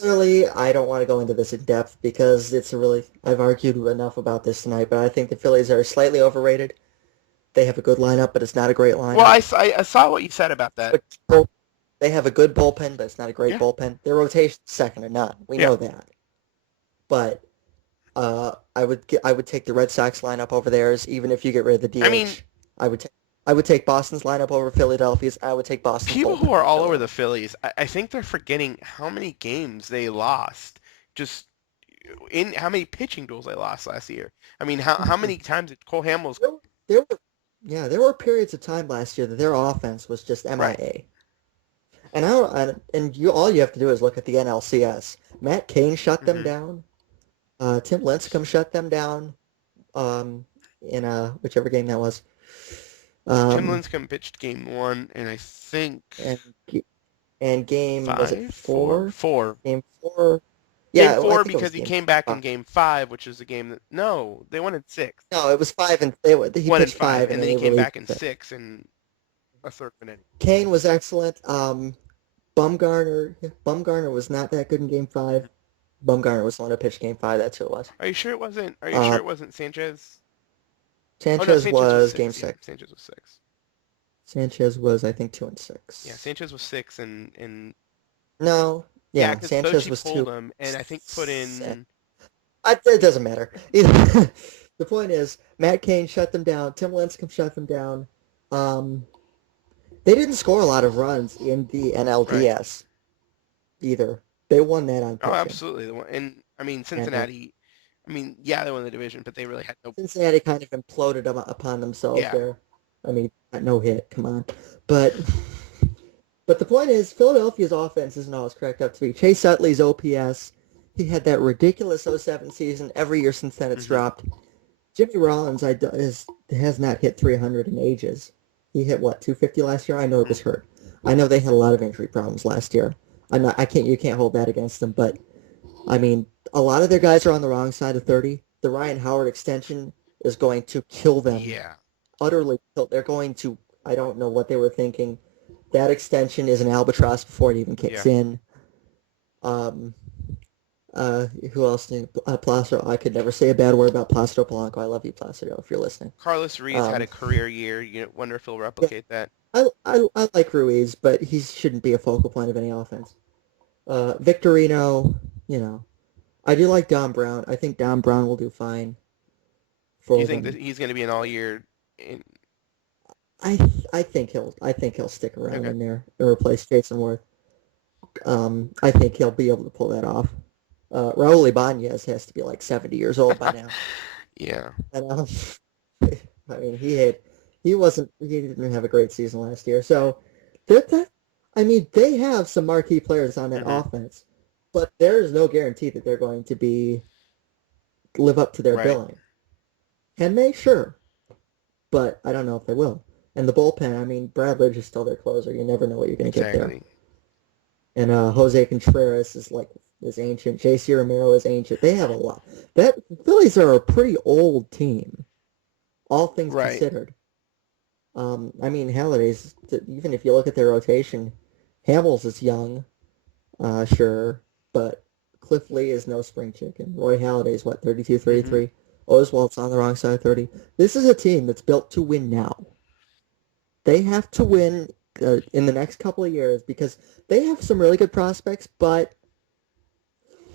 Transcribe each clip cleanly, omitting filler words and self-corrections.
Clearly, I don't want to go into this in depth because I've argued enough about this tonight, but I think the Phillies are slightly overrated. They have a good lineup, but it's not a great Well, lineup. I saw what you said about that. But bull- they have a good bullpen, but it's not a great Yeah, bullpen. Their rotation's second to none. We yeah. know that. But I would take the Red Sox lineup over theirs, even if you get rid of the I mean, DH. I would take I would take Boston's lineup over Philadelphia's. I would take Boston's people who bullpen are over all over the Philadelphia. Phillies, I think they're forgetting how many games they lost just in how many pitching duels they lost last year. I mean, how many times did Cole Hamels? There, there were, yeah, there were periods of time last year that their offense was just Right. MIA. And I don't, and you all you have to do is look at the NLCS. Matt Cain shut them Hmm. down. Tim Lincecum shut them down. In whichever game that was. Tim Um, Lincecum pitched game one, and I think and and game was it five, four, four? four. Game four. Game Yeah, I four think it was because he game came back in five. game five, which is the game that no, they won in six. No, it was five, and he One and pitched five, five, and and then then he they came relieved back in him. six in a third of an inning. Kane was excellent. Bumgarner was not that good in game five. Bumgarner was the one who pitched game five. That's who it was. Are you sure it wasn't? Are you sure Uh, it wasn't Sanchez? Oh no, Sanchez Sanchez was was game six. Yeah, six. Sanchez was six. Sanchez was, I think, 2 and Yeah, 6. Sanchez was six, and No, yeah, yeah, because Sanchez Bochy was pulled two. him, and I think put in. It doesn't matter. The point is, Matt Cain shut them down. Tim Lincecum shut them down. Um, they didn't score a lot of runs in the Right. NLDS either. They won that on Oh, pitching. absolutely. The one, and I mean And Cincinnati. I mean, yeah, they won the division, but they really had no. Cincinnati kind of imploded upon themselves Yeah. there. I mean, no hit, come on. But the point is, Philadelphia's offense isn't always cracked up to be. Chase Utley's OPS, he had that ridiculous '07 season. Every year since then, it's Hmm. dropped. Jimmy Rollins has not hit 300 in ages. He hit what 250 last year. I know it was hurt. I know they had a lot of injury problems last year. You can't hold that against them. But I mean, a lot of their guys are on the wrong side of 30. The Ryan Howard extension is going to kill them, Yeah. utterly kill. They're going to. I don't know what they were thinking. That extension is an albatross before it even kicks Yeah. in. Um, who else? Placido. I could never say a bad word about Placido Polanco. I love you, Placido, if you're listening. Carlos Reed's had Um, a career year. You wonder if he'll yeah, replicate that. I like Ruiz, but he shouldn't be a focal point of any offense. Victorino, you know, I do like Don Brown. I think Don Brown will do fine Do you for think that them. he's going to be an all year? In... I think he'll stick around Okay. in there and replace Jason Worth. I think he'll be able to pull that off. Raul Ibanez has to be like 70 years old by now. Yeah. And I mean, he didn't have a great season last year. So that I mean, they have some marquee players on that Hmm. offense, but there is no guarantee that they're going to be live up to their Right. billing. Can they? Sure, but I don't know if they will. And the bullpen, I mean, Brad Lidge is still their closer. You never know what you're going to get there. Exactly. And Jose Contreras is ancient. JC Romero is ancient. They have a lot. That Phillies are a pretty old team, all things Right. considered. I mean, Halliday's, even if you look at their rotation, Hamels is young, sure, but Cliff Lee is no spring chicken. Roy Halladay's what, 32, Hmm. 33? Oswald's on the wrong side of 30. This is a team that's built to win now. They have to win in the next couple of years because they have some really good prospects, but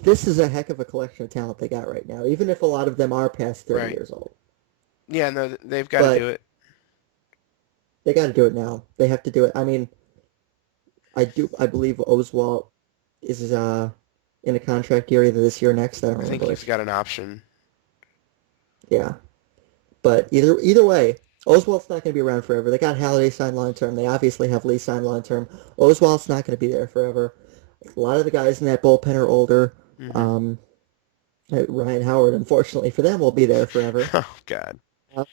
this is a heck of a collection of talent they got right now, even if a lot of them are past 30 Right. years old. Yeah. No, they've got to But do it. they got to do it now. They have to do it. I mean, I believe Oswald is in a contract year either this year or next. I don't I think remember he's which. got an option. Yeah, but either way, Oswald's not going to be around forever. They got Halliday signed long term. They obviously have Lee signed long term. Oswald's not going to be there forever. A lot of the guys in that bullpen are older. Hmm. Um, Ryan Howard, unfortunately for them, will be there forever. Oh God. Uh,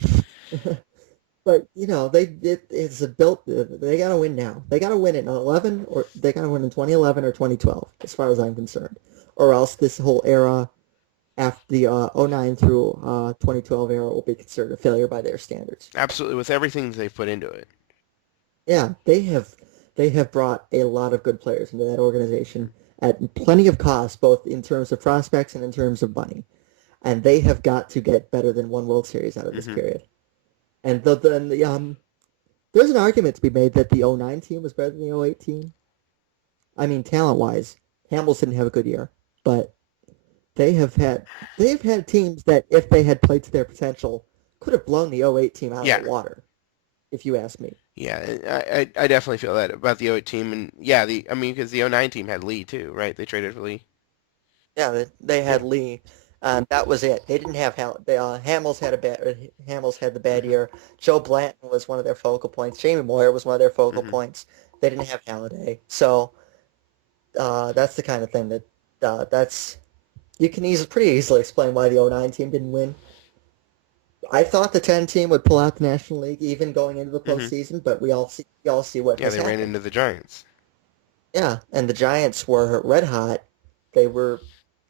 but it's a built. They got to win now. They got to win in 11, or they got to win in 2011 or 2012, as far as I'm concerned, or else this whole era after the '09 through 2012 era will be considered a failure by their standards. Absolutely. With everything they've put into it. Yeah, they have brought a lot of good players into that organization, at plenty of cost, both in terms of prospects and in terms of money. And they have got to get better than one World Series out of this Hmm. period. And there's an argument to be made that the '09 team was better than the '08 team. I mean, talent-wise, Hamels didn't have a good year, but they have had teams that, if they had played to their potential, could have blown the '08 team out of Yeah, the water, if you ask me. yeah, I definitely feel that about the '08 team, and yeah, I mean, because the '09 team had Lee too, right? They traded for Lee. Yeah, they Yeah. had Lee. That was it. They didn't have Hamels had the bad Hmm. year. Joe Blanton was one of their focal points. Jamie Moyer was one of their focal Hmm. points. They didn't have Halladay, so that's the kind of thing that that's you can pretty easily explain why the '09 team didn't win. I thought the 10 team would pull out the National League even going into the Hmm. postseason, but we all see what Yeah, has they ran happened. into the Giants. Yeah, and the Giants were red hot. They were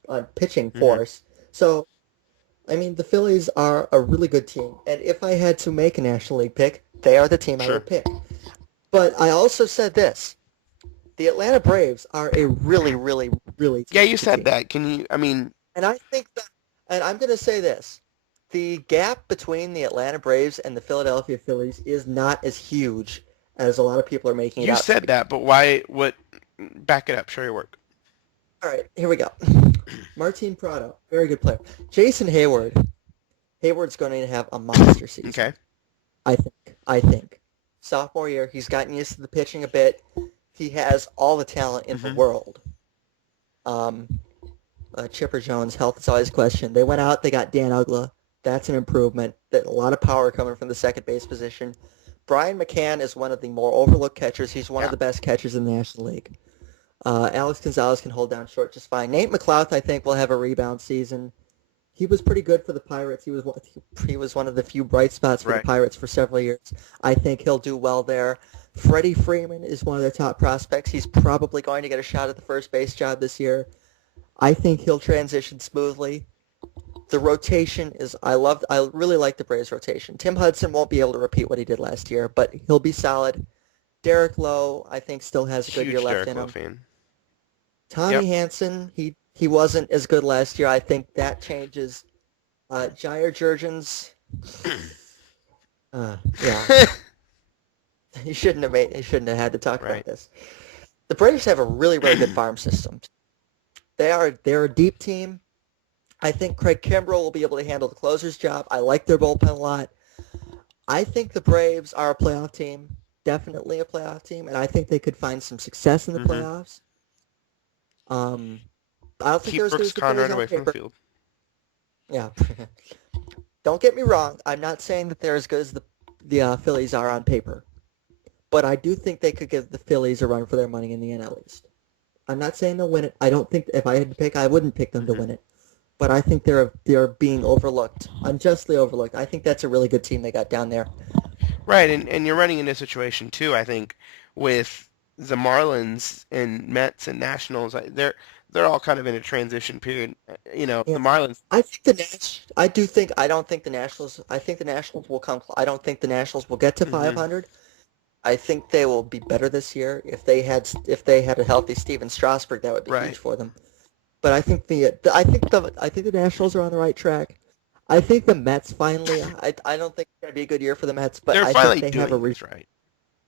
a pitching Hmm. force. So I mean, the Phillies are a really good team, and if I had to make a National League pick, they are the team I Sure. would pick. But I also said this: the Atlanta Braves are a really, really, really Yeah, you talented said team, that. Can you? I mean, and I think that, and I'm going to say this: the gap between the Atlanta Braves and the Philadelphia Phillies is not as huge as a lot of people are making it you out to said be. that, but why? What? Back it up. Show your work. All right, here we go. Martin Prado, very good player. Jason Hayward. Hayward's going to have a monster season. Okay. I think. Sophomore year, he's gotten used to the pitching a bit. He has all the talent in the Hmm. world. Um, Chipper Jones' health is always a question. They went out, they got Dan Ugla. That's an improvement. That a lot of power coming from the second base position. Brian McCann is one of the more overlooked catchers. He's one of Yeah. the best catchers in the National League. Alex Gonzalez can hold down short just fine. Nate McLouth, I think, will have a rebound season. He was pretty good for the Pirates. He was one of the few bright spots for the Right. Pirates for several years. I think he'll do well there. Freddie Freeman is one of their top prospects. He's probably going to get a shot at the first base job this year. I think he'll transition smoothly. The rotation is I really like the Braves rotation. Tim Hudson won't be able to repeat what he did last year, but he'll be solid. Derek Lowe, I think, still has a good year Huge left Derek in Lowe him. fan. Tommy Yep. Hanson, he wasn't as good last year. I think that changes. Jair Jurgens, yeah, he shouldn't have had to talk about Right. this. The Braves have a really, really good farm system. They're a deep team. I think Craig Kimbrell will be able to handle the closer's job. I like their bullpen a lot. I think the Braves are a playoff team, definitely a playoff team, and I think they could find some success in the Hmm. playoffs. Um, I don't think they're Keep as good Brooks as the Phillies Conrad on away from the paper. field. Yeah, don't get me wrong. I'm not saying that they're as good as the Phillies are on paper, but I do think they could give the Phillies a run for their money in the NL East. I'm not saying they'll win it. I don't think if I had to pick, I wouldn't pick them to Hmm. win it. But I think they're being overlooked, unjustly overlooked. I think that's a really good team they got down there. Right, and you're running into a situation too, I think, with the Marlins and Mets and Nationals. They're all kind of in a transition period. Yeah, The Marlins. I think the Nash. I do think. I don't think the Nationals. I think the Nationals will come. I don't think the Nationals will get to Hmm. 500. I think they will be better this year. If they had a healthy Steven Strasburg, that would be huge Right. for them. But I think the Nationals are on the right track. I think the Mets finally. I don't think it's gonna be a good year for the Mets, but They're I think finally they have a doing this right.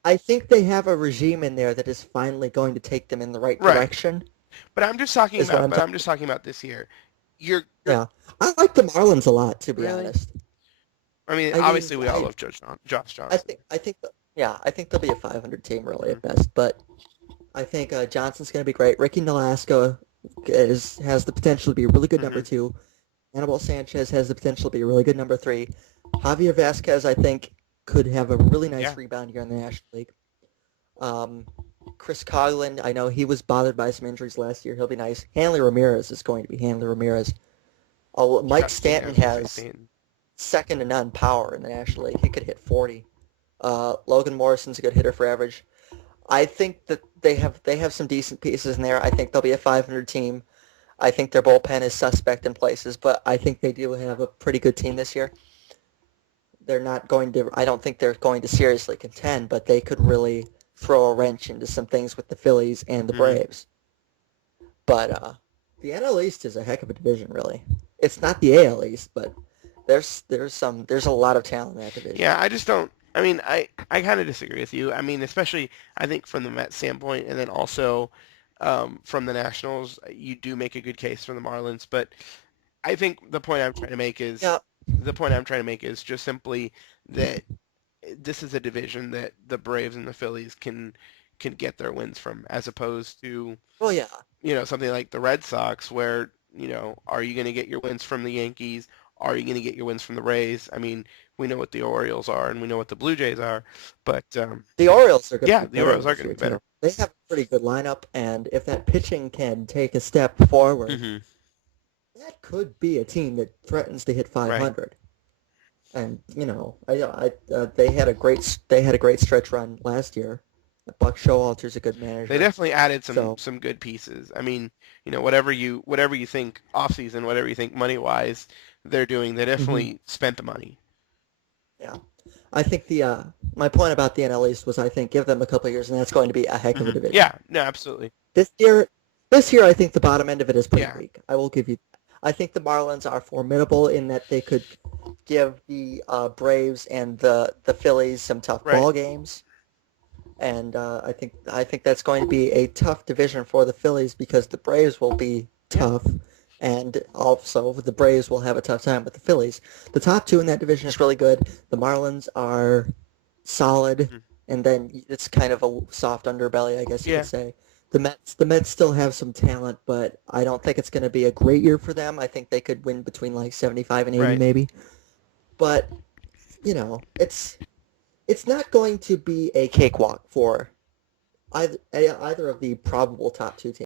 I think they have a regime in there that is finally going to take them in the right Right. direction. But I'm just talking Is what about. I'm But talking. I'm just talking about this year. You're Yeah, I like the Marlins a lot, to be really. honest. I mean, I mean, obviously we all love Josh I Johnson. think, I think, yeah, I think they'll be a 500 team really Hmm. at best. But I think Johnson's going to be great. Ricky Nolasco has the potential to be a really good number Hmm. two. Anibal Sanchez has the potential to be a really good number three. Javier Vasquez, I think, could have a really nice Yeah. rebound here in the National League. Um, Chris Coghlan, I know he was bothered by some injuries last year. He'll be nice. Hanley Ramirez is going to be Hanley Ramirez. Oh, Mike Yeah, I Stanton was gonna say has Stanton. second to none power in the National League. He could hit 40. Logan Morrison's a good hitter for average. I think that they have some decent pieces in there. I think they'll be a 500 team. I think their bullpen is suspect in places, but I think they do have a pretty good team this year. They're not going to. I don't think they're going to seriously contend, but they could really throw a wrench into some things with the Phillies and the Hmm. Braves. But the NL East is a heck of a division, really. It's not the AL East, but there's a lot of talent in that division. Yeah, I just don't. I mean, I kind of disagree with you. I mean, especially I think from the Mets standpoint, and then also from the Nationals, you do make a good case for the Marlins. But I think Yeah, the point I'm trying to make is just simply that this is a division that the Braves and the Phillies can get their wins from, as opposed to well, yeah, something like the Red Sox, where are you going to get your wins from the Yankees? Are you going to get your wins from the Rays? I mean, we know what the Orioles are, and we know what the Blue Jays are, but the Orioles are going to yeah, be the better Orioles are this going to year be better. too. They have a pretty good lineup, and if that pitching can take a step forward, Hmm. that could be a team that threatens to hit Right. 500. And they had a great stretch run last year. Buck Showalter's a good They manager, definitely added some so some good pieces. I mean, whatever you think off season, whatever you think money wise, they're doing. They mhm, definitely spent the money. yeah. I think the my point about the NL East was I think give them a couple of years and that's going to be a heck of a division. Yeah. No, absolutely. This year, this year I think the bottom end of it is pretty Yeah. weak. I will give you. I think the Marlins are formidable in that they could give the Braves and the Phillies some tough Right. ball games, and I think that's going to be a tough division for the Phillies because the Braves will be Yeah. tough, and also the Braves will have a tough time with the Phillies. The top two in that division is really good. The Marlins are solid, Mhm. and then it's kind of a soft underbelly, I guess you could Yeah. say. The Mets still have some talent, but I don't think it's going to be a great year for them. I think they could win between like 75 and 80 Right. maybe. But, it's not going to be a cakewalk for either of the probable top two teams.